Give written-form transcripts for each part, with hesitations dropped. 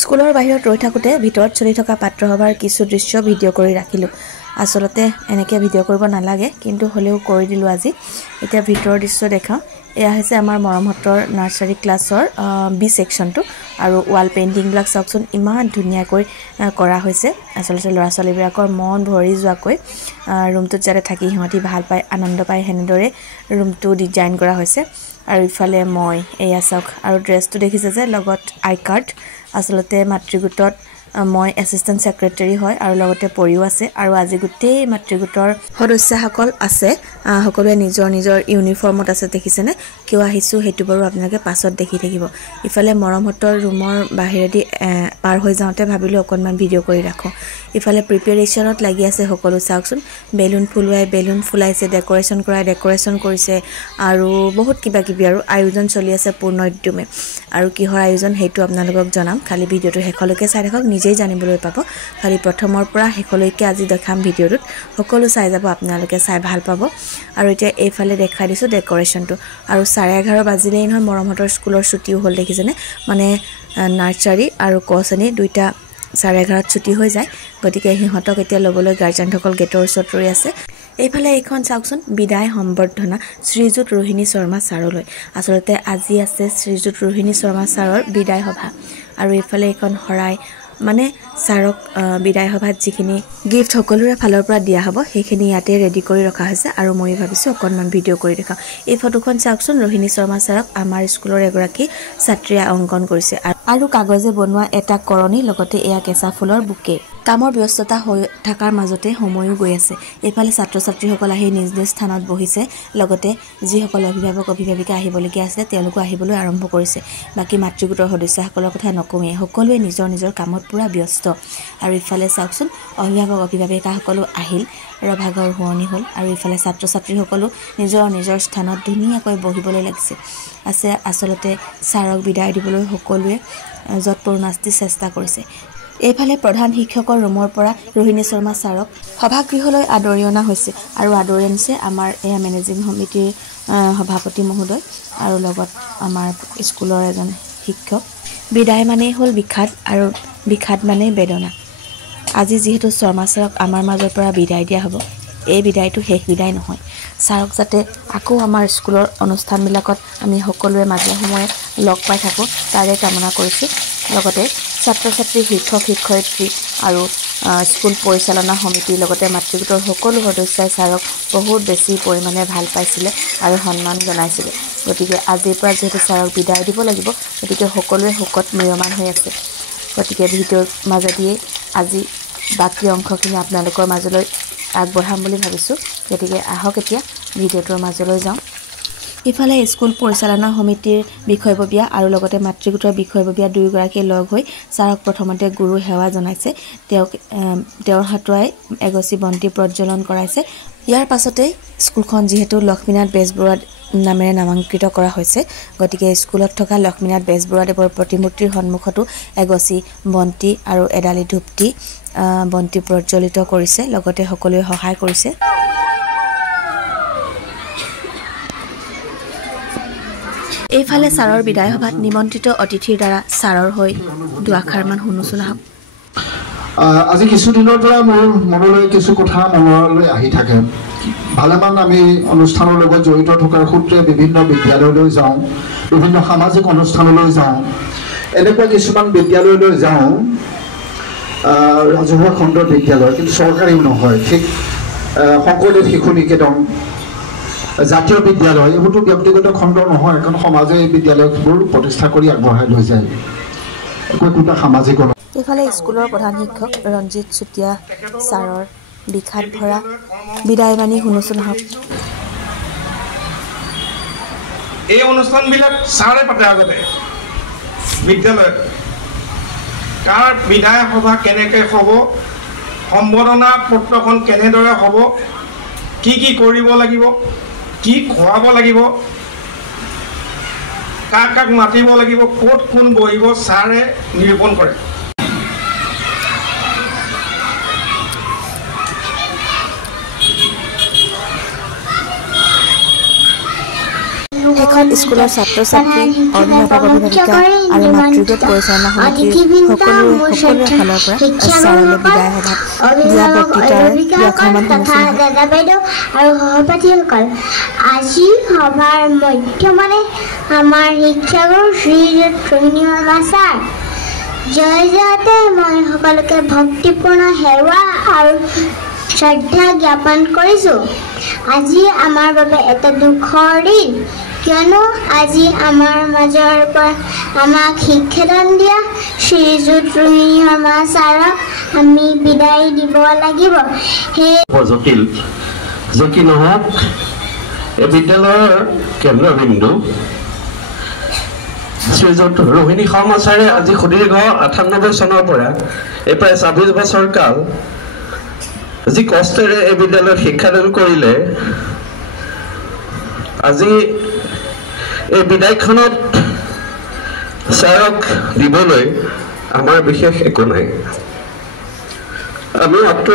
স্কুলৰ বাহিৰত ৰৈ থাকোঁতে ভিতৰত চলি থকা পাত্ৰসভাৰ কিছু দৃশ্য ভিডিঅ' কৰি ৰাখিলোঁ। আচলতে এনেকৈ ভিডিঅ' কৰিব নালাগে, কিন্তু হ'লেও কৰি দিলোঁ আজি। এতিয়া ভিতৰৰ দৃশ্য দেখাওঁ। এয়া হৈছে আমাৰ মৰমহঁতৰ নাৰ্চাৰী ক্লাছৰ বি ছেকশ্যনটো, আৰু ৱাল পেইণ্টিংবিলাক চাওকচোন ইমান ধুনীয়াকৈ কৰা হৈছে। আচলতে ল'ৰা ছোৱালীবিলাকৰ মন ভৰি যোৱাকৈ ৰুমটোত যাতে থাকি সিহঁতি ভাল পায়, আনন্দ পায়, সেনেদৰে ৰুমটো ডিজাইন কৰা হৈছে। আৰু ইফালে মই এয়া চাওক, আৰু ড্ৰেছটো দেখিছে যে লগত আই কাৰ্ড। আচলতে মাতৃগোটত মই এছিষ্টেণ্ট ছেক্ৰেটাৰী হয়, আৰু লগতে পৰিও আছে। আৰু আজি গোটেই মাতৃগোটৰ সদস্যসকল আছে, সকলোৱে নিজৰ নিজৰ ইউনিফৰ্মত আছে। দেখিছেনে কিয় আহিছোঁ সেইটো বাৰু আপোনালোকে পাছত দেখি থাকিব। ইফালে মৰমহঁতৰ ৰুমৰ বাহিৰেদি পাৰ হৈ যাওঁতে ভাবিলোঁ অকণমান ভিডিঅ' কৰি ৰাখোঁ। ইফালে প্ৰিপেৰেশ্যনত লাগি আছে সকলো। চাওকচোন বেলুন ফুলোৱাই বেলুন ফুলাইছে, ডেক'ৰেশ্যন কৰাই ডেক'ৰেশ্যন কৰিছে, আৰু বহুত কিবা কিবি আৰু আয়োজন চলি আছে পূৰ্ণ উদ্যমে। আৰু কিহৰ আয়োজন সেইটো আপোনালোকক জনাম, খালি ভিডিঅ'টো শেষলৈকে চাই থাকক, নিজেই জানিবলৈ পাব। খালি প্ৰথমৰ পৰা শেষলৈকে আজি দেখাম ভিডিঅ'টোত, সকলো চাই যাব, আপোনালোকে চাই ভাল পাব। আৰু এতিয়া এইফালে দেখাই দিছোঁ ডেক'ৰেশ্যনটো। আৰু 11:30 বাজিলেই নহয় মৰমহঁতৰ স্কুলৰ ছুটিও হ'ল, দেখিছেনে। মানে নাৰ্চাৰী আৰু ক শ্ৰেণী দুইটা 11:30 ছুটি হৈ যায়। গতিকে সিহঁতক এতিয়া ল'বলৈ গাৰ্জেনসকল গেটৰ ওচৰত ৰৈ আছে। এইফালে এইখন চাওকচোন, বিদায় সম্বৰ্ধনা শ্ৰীযুত ৰোহিণী শৰ্মা ছাৰলৈ। আচলতে আজি আছে শ্ৰীযুত ৰোহিণী শৰ্মা ছাৰৰ বিদায় সভা। আৰু এইফালে এইখন শৰাই, মানে ছাৰক বিদায় সভাত যিখিনি গিফ্ট সকলোৰে ফালৰ পৰা দিয়া হ'ব সেইখিনি ইয়াতে ৰেডি কৰি ৰখা হৈছে। আৰু মই ভাবিছোঁ অকণমান ভিডিঅ' কৰি দেখাওঁ। এই ফটোখন চাওকচোন, ৰোহিণী শৰ্মা ছাৰক আমাৰ স্কুলৰ এগৰাকী ছাত্ৰীয়ে অংকন কৰিছে, আৰু কাগজে বনোৱা এটা কৰণী, লগতে এয়া কেঁচা ফুলৰ বুকে। কামৰ ব্যস্ততা হৈ থকাৰ মাজতে সময়ো গৈ আছে। এইফালে ছাত্ৰ ছাত্ৰীসকল আহি নিজ নিজ স্থানত বহিছে, লগতে যিসকল অভিভাৱক অভিভাৱিকা আহিবলগীয়া আছে তেওঁলোকো আহিবলৈ আৰম্ভ কৰিছে। বাকী মাতৃগোটৰ সদস্যসকলৰ কথা নকওঁৱেই, সকলোৱে নিজৰ নিজৰ কামত পূৰা ব্যস্ত। আৰু ইফালে চাওকচোন, অভিভাৱক অভিভাৱিকাসকলো আহিল, ৰভাগৰ শুৱনি হ'ল। আৰু ইফালে ছাত্ৰ ছাত্ৰীসকলো নিজৰ নিজৰ স্থানত ধুনীয়াকৈ বহিবলৈ লাগিছে আছে। আচলতে ছাৰক বিদায় দিবলৈ সকলোৱে যৎপৰোনাস্তি চেষ্টা কৰিছে। এইফালে প্ৰধান শিক্ষকৰ ৰুমৰ পৰা ৰোহিণী শৰ্মা ছাৰক সভাগৃহলৈ আদৰি অনা হৈছে, আৰু আদৰি আনিছে আমাৰ এয়া মেনেজিং সমিতিৰ সভাপতি মহোদয়, আৰু লগত আমাৰ স্কুলৰ এজন শিক্ষক। বিদায় মানেই হ'ল বিষাদ, আৰু বিষাদ মানেই বেদনা। আজি যিহেতু শৰ্মা ছাৰক আমাৰ মাজৰ পৰা বিদায় দিয়া হ'ব, এই বিদায়টো শেষ বিদায় নহয়। ছাৰক যাতে আকৌ আমাৰ স্কুলৰ অনুষ্ঠানবিলাকত আমি সকলোৱে মাজে সময়ে লগ পাই থাকোঁ, তাৰে কামনা কৰিছোঁ। লগতে ছাত্ৰ ছাত্ৰী, শিক্ষক শিক্ষয়িত্ৰী আৰু স্কুল পৰিচালনা সমিতিৰ লগতে মাতৃগোটৰ সকলো সদস্যই ছাৰক বহুত বেছি পৰিমাণে ভাল পাইছিলে আৰু সন্মান জনাইছিলে। গতিকে আজিৰ পৰা যিহেতু ছাৰক বিদায় দিব লাগিব, গতিকে সকলোৱে শোকত ম্ৰিয়মান হৈ আছে। গতিকে ভিডিঅ'ৰ মাজেদিয়ে আজি বাকী অংশখিনি আপোনালোকৰ মাজলৈ আগবঢ়াম বুলি ভাবিছোঁ। গতিকে আহক এতিয়া ভিডিঅ'টোৰ মাজলৈ যাওঁ। ইফালে স্কুল পৰিচালনা সমিতিৰ বিষয়ববীয়া আৰু লগতে মাতৃগোটৰ বিষয়ববীয়া দুয়োগৰাকীয়ে লগ হৈ ছাৰক প্ৰথমতে গুৰু সেৱা জনাইছে। তেওঁৰ হাতোৱাই এগছি বন্তি প্ৰজ্বলন কৰাইছে। ইয়াৰ পাছতেই স্কুলখন যিহেতু লক্ষ্মীনাথ বেজবৰুৱা নামেৰে নামাংকৃত কৰা হৈছে, গতিকে স্কুলত থকা লক্ষ্মীনাথ বেজবৰুৱাদেৱৰ প্ৰতিমূৰ্তিৰ সন্মুখতো এগছি বন্তি আৰু এডালি ধূপ দি বন্তি প্ৰজ্বলিত কৰিছে, লগতে সকলোৱে সহায় কৰিছে। এইফালে ছাৰৰ বিদায় সভাত নিমন্ত্ৰিত অতিথিৰ দ্বাৰা ছাৰৰ হৈ দুআষাৰমান শুনোচোন আহক। আজি কিছুদিনৰ পৰা মোৰ মনলৈ কিছু কথা মনলৈ আহি থাকে। ভালেমান আমি অনুষ্ঠানৰ লগত জড়িত থকাৰ সূত্ৰে বিভিন্ন বিদ্যালয়লৈ যাওঁ, বিভিন্ন সামাজিক অনুষ্ঠানলৈ যাওঁ। এনেকুৱা কিছুমান বিদ্যালয়লৈ যাওঁ, ৰাজহুৱা খণ্ডৰ বিদ্যালয়, কিন্তু চৰকাৰীও নহয়, ঠিক শংকৰদেৱ শিশু নিকেতন, জাতীয় বিদ্যালয়, এইবোৰতো ব্যক্তিগত খণ্ড নহয়, কাৰণ সমাজে এই বিদ্যালয়বোৰ প্ৰতিষ্ঠা কৰি আগবঢ়াই লৈ যায়। একোটা সামাজিক। ইফালে স্কুলৰ প্ৰধান শিক্ষক ৰঞ্জিত চুতীয়া ছাৰৰ বিষাদ ভৰা বিদায় বাণী শুনোচোন আহক। এই অনুষ্ঠানবিলাক ছাৰে পাতে আগতে বিদ্যালয়ত। কাৰ বিদায় সভা কেনেকৈ হ'ব, সম্বৰ্ধনা পত্ৰখন কেনেদৰে হ'ব, কি কি কৰিব লাগিব, কি খুৱাব লাগিব, কাক কাক মাতিব লাগিব, ক'ত কোন বহিব, ছাৰে নিৰূপণ কৰে। এখন স্কুলৰ ছাত্ৰ ছাত্ৰী অভিভাৱক অভিভাৱিকা আৰু মাতৃগোট পৰিচালনা সমিতিৰ সকলোৰে ফালৰ পৰা ছাৰলৈ বিদায় সভাত দিয়া বক্তৃতাৰ ব্যাখ্যামান আৰু সহপাঠীসকল আজি সভাৰ মধ্যমনে আমাৰ শিক্ষাগুৰু শ্ৰীযুত ৰোহিণী শৰ্মা ছাৰ জয় জয়তে মই সকলোকে ভক্তিপূৰ্ণ সেৱা আৰু শ্ৰদ্ধা জ্ঞাপন কৰিছোঁ। আজি আমাৰ বাবে এটা দুখৰ দিন, কিয়নো আজি আমাৰ মাজৰ পৰা আমাক শিক্ষাদান দিয়া শ্ৰীযুত ৰোহিণী শৰ্মা ছাৰক আমি বিদায় দিব লাগিব। জটিল যে কি নহওক এই বিদ্যালয়ৰ কেন্দ্ৰবিন্দু শ্ৰীযুত ৰোহিণী শৰ্মা ছাৰে আজি সুদীৰ্ঘ 98 চনৰ পৰা এই প্ৰায় 26 বছৰ কাল যি কষ্টেৰে এই বিদ্যালয়ত শিক্ষাদান কৰিলে, আজি এই বিদায়খনত ছাৰক দিবলৈ আমাৰ বিশেষ একো নাই। আমি মাত্ৰ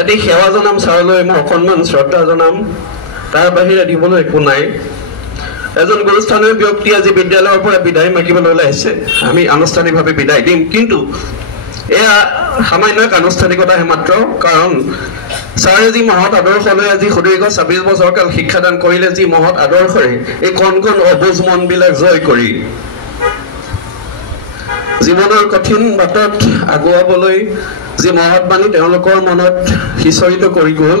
এটি সেৱা জনাম ছাৰলৈ, মই অকণমান শ্ৰদ্ধা জনাম, তাৰ বাহিৰে দিবলৈ একো নাই। এজন গুৰুস্থানীয় ব্যক্তি আজি বিদ্যালয়ৰ পৰা বিদায় মাগিবলৈ ওলাইছে, আমি আনুষ্ঠানিকভাৱে বিদায় দিম, কিন্তু এয়া সামান্য এক আনুষ্ঠানিকতাহে মাত্ৰ। কাৰণ ছাৰে যি মহৎ আদৰ্শলৈ আজি সুদীৰ্ঘ 26 বছৰ কাল শিক্ষাদান কৰিলে, যি মহৎ আদৰ্শৰে এই কণ কণ অবুজ মনবিলাক জয় কৰি জীৱনৰ কঠিন বাটত আগুৱাবলৈ যি মহৎ বাণী তেওঁলোকৰ মনত সিঁচৰিত কৰি গ'ল,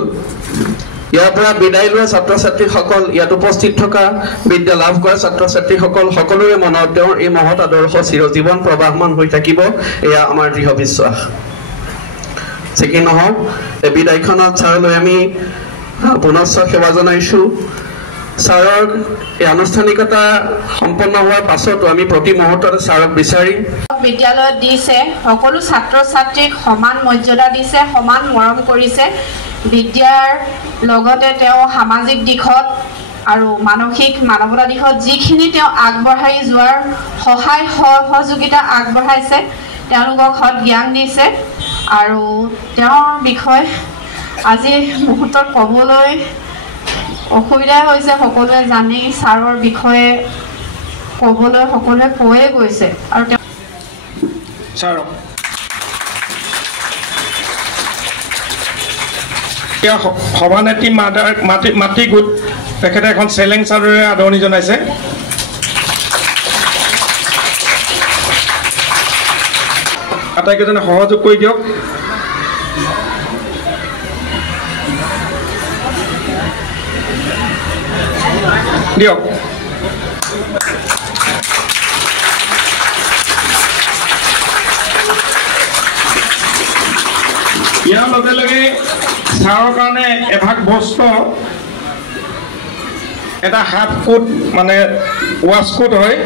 ইয়াৰ পৰা বিদায় লোৱা ছাত্ৰ ছাত্ৰীসকল, ইয়াত উপস্থিত থকা বিদ্যা লাভ কৰা ছাত্ৰ ছাত্ৰীসকল সকলোৰে মনত তেওঁৰ এই মহৎ আদৰ্শ চিৰজীৱন প্ৰবাহমান হৈ থাকিব, এয়া আমাৰ দৃঢ় বিশ্বাস। যে কি নহওক এই বিদায়খনত ছাৰলৈ আমি পুনশ্চ সেৱা জনাইছোঁ। ছাৰৰ এই আনুষ্ঠানিকতা সম্পন্ন হোৱাৰ পাছতো আমি প্ৰতি মুহূৰ্ততে ছাৰক বিচাৰিম। বিদ্যালয়ত দিছে, সকলো ছাত্ৰ ছাত্ৰীক সমান মৰ্যাদা দিছে, সমান মৰম কৰিছে। বিদ্যাৰ লগতে তেওঁ সামাজিক দিশত আৰু মানৱতা দিশত যিখিনি তেওঁ আগবঢ়াই যোৱাৰ সহায় সহযোগিতা আগবঢ়াইছে, তেওঁলোকক সৎ জ্ঞান দিছে। আৰু তেওঁৰ বিষয়ে আজি মুহূৰ্তত ক'বলৈ অসুবিধা হৈছে, সকলোৱে জানি ছাৰৰ বিষয়ে ক'বলৈ সকলোৱে কৈয়ে গৈছে। আৰু ছাৰক সভানেত্ৰী মাতৃ গোট তেখেতে এখন চেলেং চাদৰেৰে আদৰণি জনাইছে। আটাইকেইজনে সহযোগ কৰি দিয়ক। দিয়ক। ইয়াৰ লগে লগে ছাৰৰ কাৰণে এভাগ বস্ত্ৰ, এটা হাফ কোট মানে ৱাছ কোট হয়,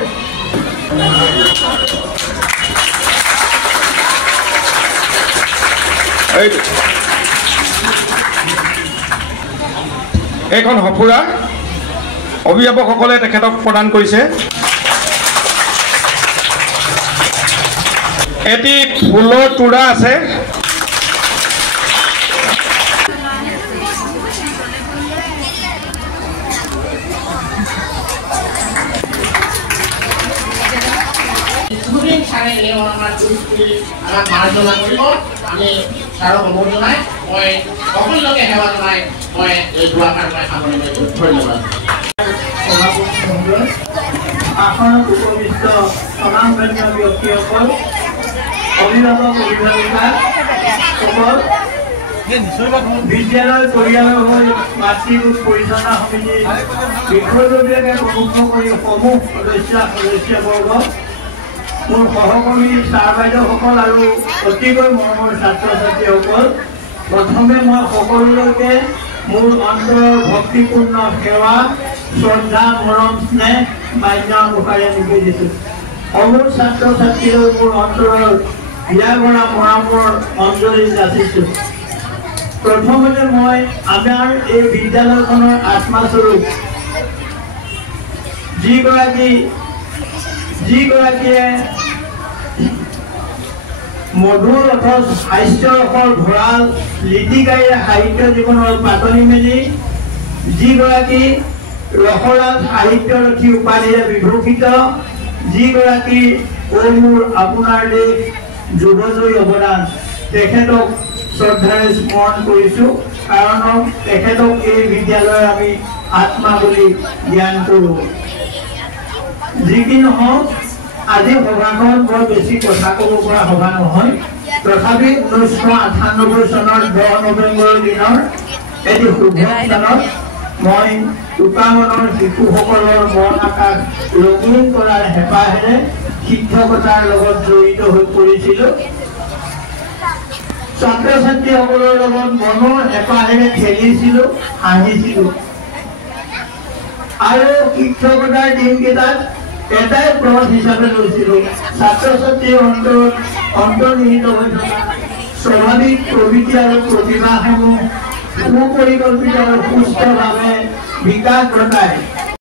এইখন সফুৰা অভিভাৱকসকলে তেখেতক প্ৰদান কৰিছে। এটি ফুলৰ তোৰা আছে। আমি ছাৰক অনুৰোধ জনাই মই সকলোকে সেৱা জনাই মই এই দুআষাৰ মই সামৰণি মাৰিছোঁ। ধন্যবাদ। আসনত উপবিষ্ট স্বনামধন্য ব্যক্তিসকল, অভিভাৱক অভিভাৱিকাসকল, বিদ্যালয় পৰিয়ালৰ হৈ মাতৃগোট পৰিচালনা সমিতিৰ বিষয়ববীয়াকে প্ৰমুখ কৰি সমূহ সদস্যবৰ্গ, মোৰ সহকৰ্মী ছাৰ বাইদেউসকল আৰু অতিকৈ মৰমৰ ছাত্ৰ ছাত্ৰীসকল, প্ৰথমে মই সকলোলৈকে মোৰ অন্তৰৰ ভক্তিপূৰ্ণ সেৱা, শ্ৰদ্ধা, মৰম, স্নেহ, মান্য মুখাৰে নিবেদিছোঁ। সমূহ ছাত্ৰ ছাত্ৰীলৈ মোৰ অন্তৰৰ বিয়া কৰা মৰমৰ অঞ্জলি যাচিছোঁ। প্ৰথমতে মই আমাৰ এই বিদ্যালয়খনৰ আত্মাস্বৰূপ যিগৰাকীয়ে মধুৰ অথচ হাস্যৰসৰ ভঁৰাল লিটিকাৰীয়ে সাহিত্য জীৱনৰ পাতনি মেলি যিগৰাকী ৰসৰাজ সাহিত্যৰথী উপাধিৰে বিভূষিত যিগৰাকী মোৰ আপোনাৰ দেশ যুৱজয়ী অৱদান তেখেতক শ্ৰদ্ধাৰে স্মৰণ কৰিছোঁ কাৰণ তেখেতক এই বিদ্যালয়ৰ আমি আত্মা বুলি জ্ঞান কৰোঁ যি কি নহওক আজি সভাখন বৰ বেছি কথা ক'ব পৰা সভা নহয় তথাপি 1998 চনৰ 10 নৱেম্বৰৰ দিনৰ এটি শুভ স্থানত মই উপামনৰ শিশুসকলৰ মন আকাশ ৰঙীন কৰাৰ হেঁপাহেৰে শিক্ষকতাৰ লগত জড়িত হৈ পৰিছিলোঁ ছাত্ৰ ছাত্ৰীসকলৰ লগত মনৰ হেঁপাহেৰে খেলিছিলোঁ হাঁহিছিলোঁ আৰু শিক্ষকতাৰ দিনকেইটাত এটাই ব্ৰত হিচাপে লৈছিলোঁ ছাত্ৰ ছাত্ৰীৰ অন্তৰ্নিহিত হৈ থকা স্বাভাৱিক প্ৰবৃত্তি আৰু প্ৰতিভাসমূহ সুপৰিকল্পিত আৰু সুস্থভাৱে বিকাশ ঘটাই